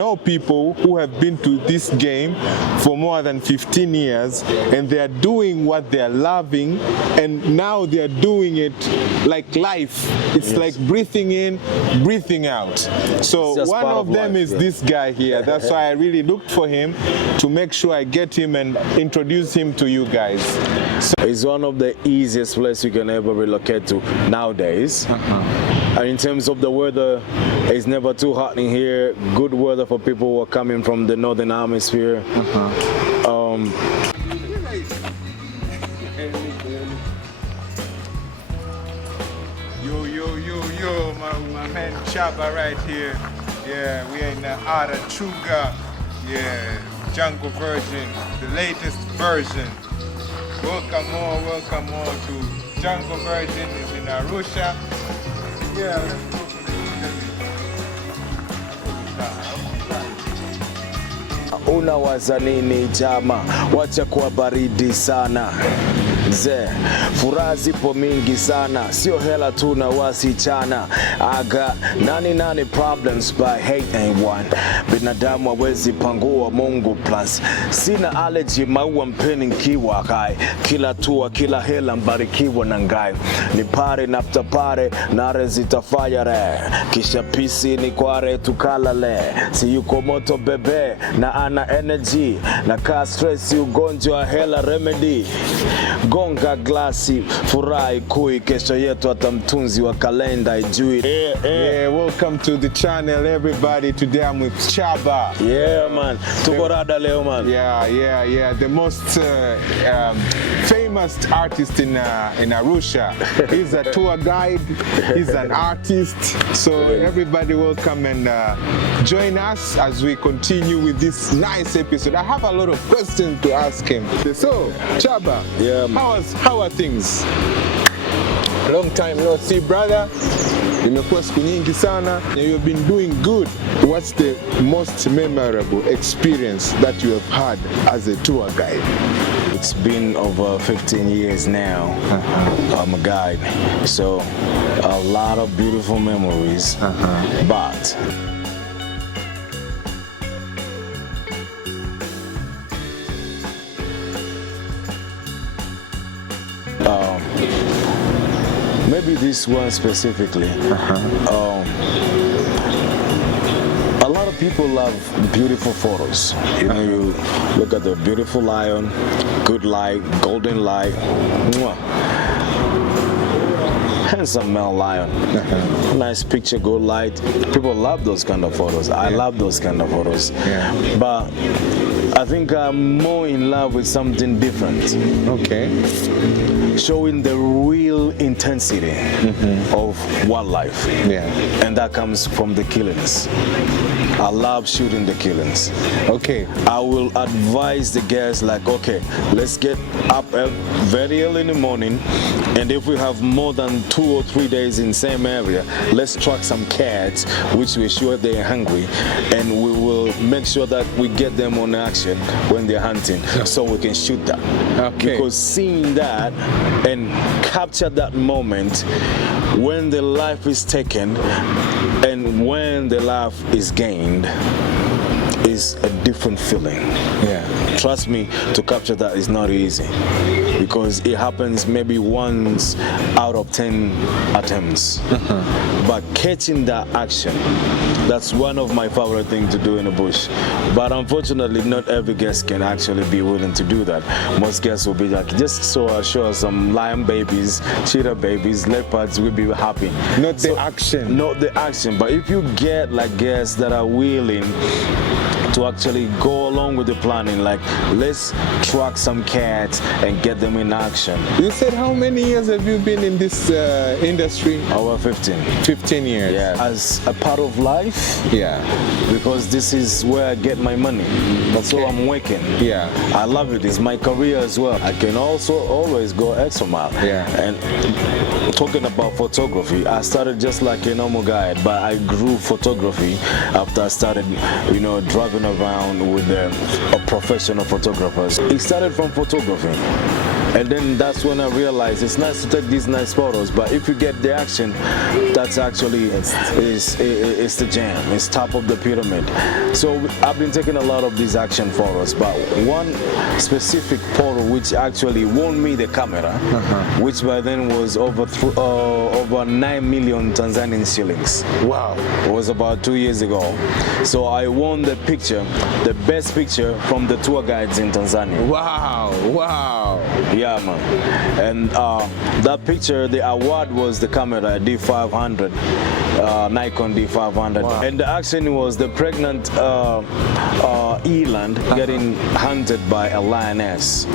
know people who have been to this game for more than 15 years and they are doing what they are loving, and now they are doing it like life. It's like breathing in, breathing out. So one of them is this guy here. That's why I really looked for him to make sure I get him and introduce him to you guys. So it's one of the easiest places you can ever relocate to nowadays. And in terms of the weather, it's never too hot in here. Good weather for people who are coming from the northern hemisphere. Yo, my man CHABA right here. Yeah, we are in Arusha. Yeah, Jungle Version, the latest version. Welcome all to Jungle Version is in Arusha. Yeah, let's go for the Unawaza nini jama, wacha kuwa baridi sana. Furaha zipo mingi sana, sio hela tu na wasichana. I got 99 problems but hate ain't one. Binadamu hawezi pangua Mungu plus. Sina allergy maua mpeni nkiwa kai. Kila tua kila hela mbarikiwa na ngai. Ni pare nafta pare nare zitafaya re. Kisha pisi ni kware tukalale. Si yuko moto bebe na ana energy. Na ka stress ugonjwa hela remedy. Gonga glasi, furahi kui, kesho yetu hata mtunzi wa kalenda ijui. Yeah, welcome to the channel everybody. Today I'm with CHABA. Yeah man, tuko rada leo man. Yeah, the most famous artist in Arusha. He's a tour guide, he's an artist. So everybody welcome and join us as we continue with this nice episode. I have a lot of questions to ask him. So, CHABA, yeah, how are things? Long time no see, brother. Imekuwa siku nyingi sana. You've been doing good. What's the most memorable experience that you have had as a tour guide? It's been over 15 years now. I'm a guide, so a lot of beautiful memories. But maybe this one specifically. A lot of people love beautiful photos. You know, you look at the beautiful lion, good light, golden light. Mwah. Handsome male lion. Nice picture, good light. People love those kind of photos. I love those kind of photos. But I think I'm more in love with something different. Okay. Showing the real intensity of wildlife. And that comes from the killings. I love shooting the killings. Okay. I will advise the guests like, okay, let's get up very early in the morning, and if we have more than 2 or 3 days in the same area, let's track some cats, which we're sure they're hungry, and we will make sure that we get them on action when they're hunting, so we can shoot that. Okay. Because seeing that and capture that moment when the life is taken and when the life is gained is a different feeling. Trust me, to capture that is not easy, because it happens maybe once out of 10 attempts. But catching that action, that's one of my favorite things to do in the bush. But unfortunately, not every guest can actually be willing to do that. Most guests will be like, just so I show some lion babies, cheetah babies, leopards, we'll be happy. Not the action. Not the action. But if you get like guests that are willing to actually go along with the planning, like let's track some cats and get them in action. You said how many years have you been in this industry? Over 15. 15 years. Yeah. As a part of life. Yeah. Because this is where I get my money. That's why I'm working. Yeah. I love it. It's my career as well. I can also always go extra mile. Yeah. And talking about photography, I started just like a normal guide, but I grew photography after I started, you know, driving around with a professional photographers. It started from photography. And then that's when I realized it's nice to take these nice photos, but if you get the action, that's actually it's the jam. It's top of the pyramid. So I've been taking a lot of these action photos, but one specific photo which actually won me the camera, which by then was over 9 million Tanzanian shillings. Wow. It was about 2 years ago. So I won the picture, the best picture from the tour guides in Tanzania. Wow, wow. Yeah, man. And that picture, the award was the camera D500, Nikon D500. Wow. And the action was the pregnant eland getting hunted by a lioness.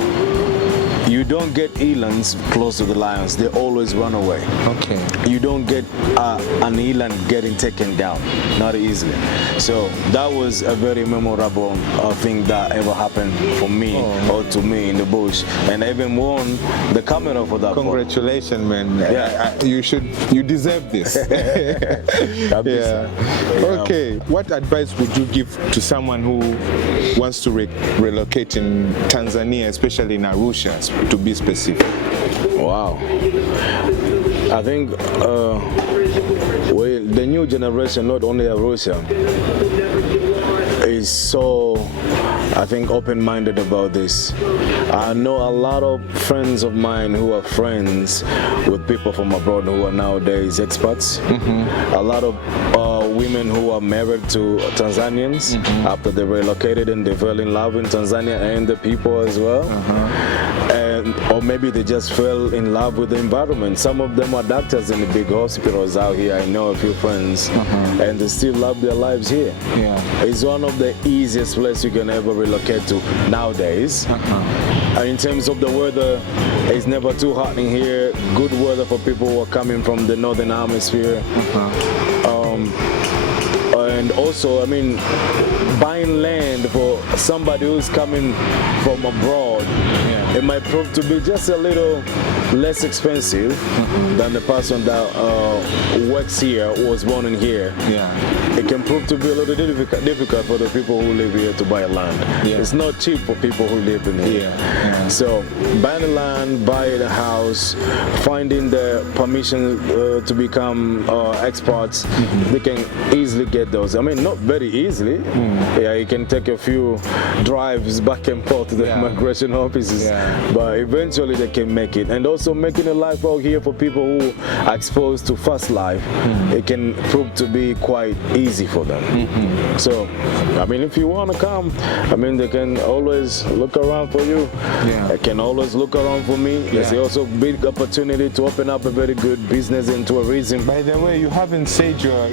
You don't get elands close to the lions, they always run away. Okay. You don't get an eland getting taken down, not easily. So that was a very memorable thing that ever happened for me or to me in the bush. And I even won the camera for that. Congratulations, man. Yeah. You deserve this. Yeah. Okay. What advice would you give to someone who wants to relocate in Tanzania, especially in Arusha, to be specific? Wow. I think the new generation, not only Arusha, is so, I think, open-minded about this. I know a lot of friends of mine who are friends with people from abroad who are nowadays expats. A lot of women who are married to Tanzanians after they relocated and they fell in love in Tanzania and the people as well. Or maybe they just fell in love with the environment. Some of them are doctors in the big hospitals out here. I know a few friends, and they still love their lives here. Yeah. It's one of the easiest places you can ever relocate to nowadays. In terms of the weather, it's never too hot in here. Good weather for people who are coming from the northern hemisphere. And also, I mean, buying land for somebody who's coming from abroad, it might prove to be just a little less expensive than the person that works here or was born in here. Yeah. It can prove to be a little difficult for the people who live here to buy land. Yeah. It's not cheap for people who live in here. Yeah. So buying a land, buying a house, finding the permission to become experts, they can easily get those. I mean, not very easily. Yeah, you can take a few drives back and forth to the immigration offices, but eventually they can make it. And also making a life out here for people who are exposed to fast life, it can prove to be quite easy for them. So, I mean, if you want to come, I mean, they can always look around for you. They can always look around for me. There's also big opportunity to open up a very good business in tourism. By the way, you haven't said your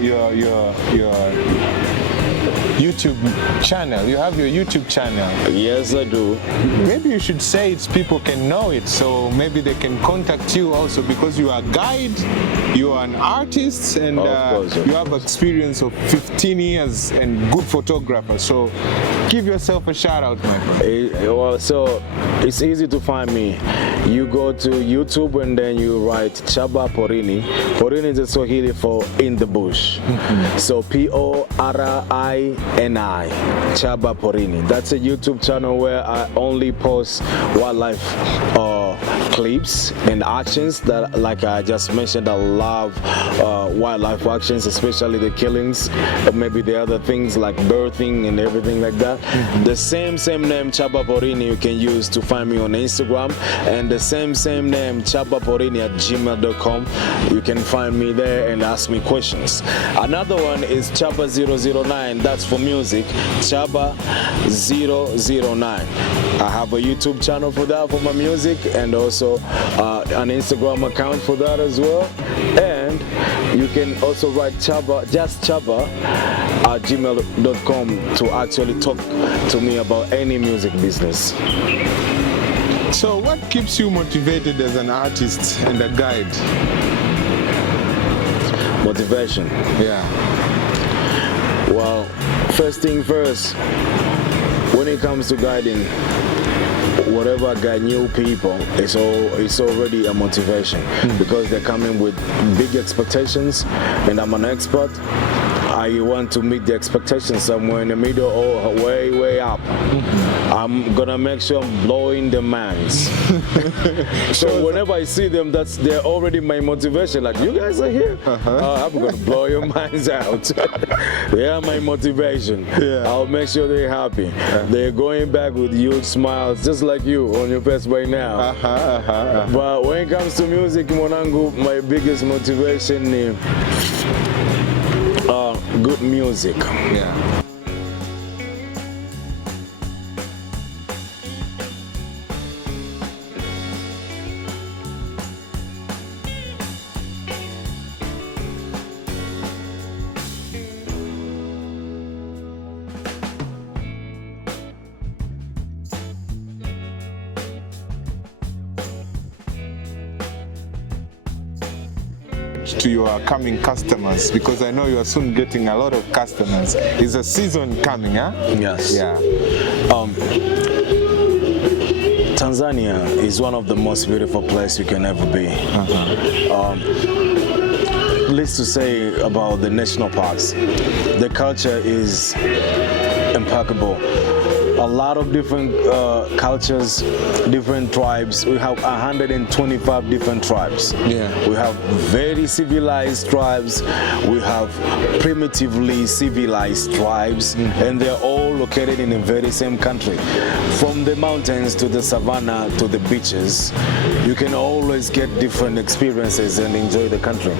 YouTube channel. You have your YouTube channel. Yes, I do. Maybe you should say it so people can know it, so maybe they can contact you also, because you are a guide, you are an artist, and you have experience of 15 years and good photographer. So give yourself a shout out, my friend. Well, so it's easy to find me. You go to YouTube and then you write CHABA Porini. Porini is a Swahili for in the bush. So Porini, CHABA Porini. That's a YouTube channel where I only post wildlife clips and actions that, like I just mentioned, I love wildlife actions, especially the killings, or maybe the other things like birthing and everything like that. The same name CHABA Porini you can use to find me on Instagram, and the same name chabaporini@gmail.com. You can find me there and ask me questions. Another one is CHABA 009. That's for music. CHABA 009. I have a YouTube channel for that, for my music, and also an Instagram account for that as well. And you can also write CHABA, just CHABA @gmail.com to actually talk to me about any music business. So what keeps you motivated as an artist and a guide? Motivation. Yeah. Well, first thing first, when it comes to guiding, whatever I guide new people, it's already a motivation, because they're coming with big expectations, and I'm an expert. I want to meet the expectations somewhere in the middle or way up. I'm gonna make sure I'm blowing their minds. So whenever I see them, they're already my motivation. Like, you guys are here, I'm gonna blow your minds out. They are my motivation. Yeah. I'll make sure they're happy. They're going back with huge smiles, just like you on your face right now. But when it comes to music, Monangu, my biggest motivation is good music. Yeah. To your coming customers, because I know you are soon getting a lot of customers. Is a season coming, huh? Yes. Yeah. Tanzania is one of the most beautiful places you can ever be. Least to say about the national parks, the culture is impeccable. A lot of different cultures, different tribes. We have 125 different tribes. Yeah. We have very civilized tribes. We have primitively civilized tribes, and they're all located in the very same country. From the mountains to the savannah to the beaches, you can always get different experiences and enjoy the country.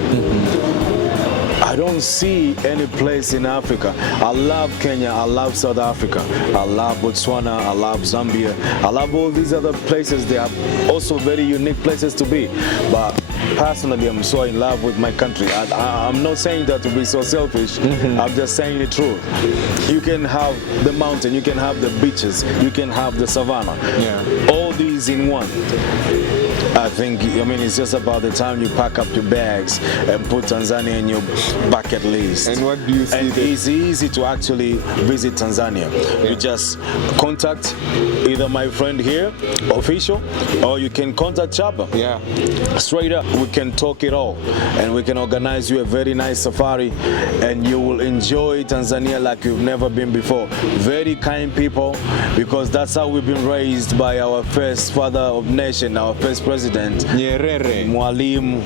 I don't see any place in Africa. I love Kenya, I love South Africa, I love Botswana, I love Zambia, I love all these other places. They are also very unique places to be. But personally, I'm so in love with my country. I'm not saying that to be so selfish. I'm just saying the truth. You can have the mountain, you can have the beaches, you can have the savannah. Yeah. All these in one. I mean, it's just about the time you pack up your bags and put Tanzania in your bucket list. And what do you see? And it's easy to actually visit Tanzania. Yeah. You just contact either my friend here, official, or you can contact CHABA. Yeah. Straight up, we can talk it all, and we can organize you a very nice safari, and you will enjoy Tanzania like you've never been before. Very kind people, because that's how we've been raised by our first father of nation, our first president, Nyerere. Mwalimu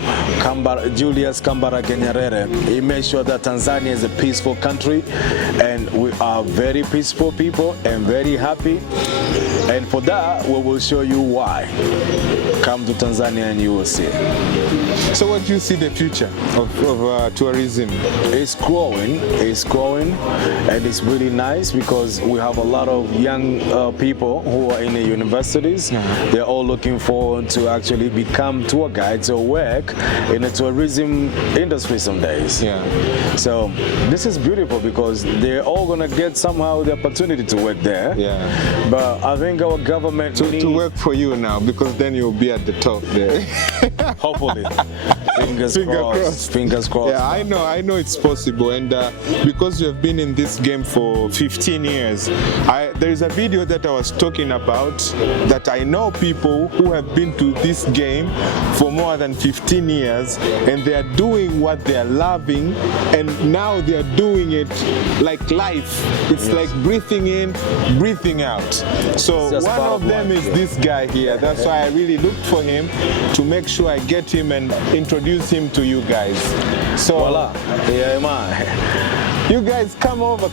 Julius Kambarage Nyerere. He made sure that Tanzania is a peaceful country, and we are very peaceful people and very happy. And for that, we will show you why. Come to Tanzania and you will see. So what do you see the future of tourism? It's growing, and it's really nice because we have a lot of young people who are in the universities. They're all looking forward to actually become tour guides or work in the tourism industry some days. Yeah. So this is beautiful because they're all gonna get somehow the opportunity to work there. Yeah. But I think our government To work for you now, because then you'll be at the top there. hopefully. Fingers crossed. Fingers crossed. Yeah, I know it's possible, and because you have been in this game for 15 years, there is a video that I was talking about that I know people who have been to this game for more than 15 years, and they are doing what they are loving, and now they are doing it like life. It's like breathing in, breathing out. So one of them is this guy here. That's why I really looked for him to make sure I get him and introduce him to you guys. So voila. Yeah, man. You guys come over.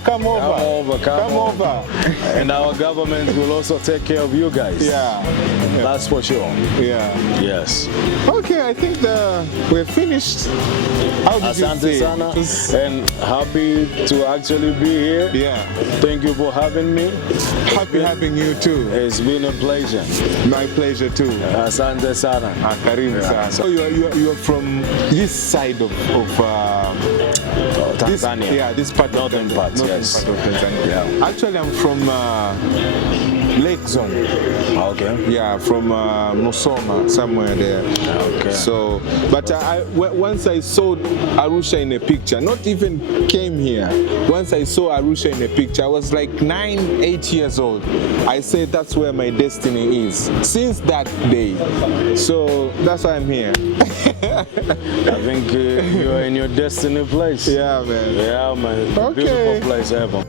And our government will also take care of you guys. Yeah. That's for sure. Yeah. Yes. Okay, I think we're finished. How did you Asante say? sana, and happy to actually be here. Yeah. Thank you for having me. Happy having you too. It's been a pleasure. My pleasure too. Asante sana. Karibu sana. So you are from this side of Tanzania. This part northern of part, northern yes. part of Tanzania. Yeah. Actually, I'm from Lake Zone. Okay. Yeah, from Musoma, somewhere there. Okay. So, but once I saw Arusha in a picture, not even came here. Once I saw Arusha in a picture, I was like 9, 8 years old. I said that's where my destiny is. Since that day, so that's why I'm here. I think you're in your destiny place. Yeah, man. Yeah, man. Okay. Beautiful place ever.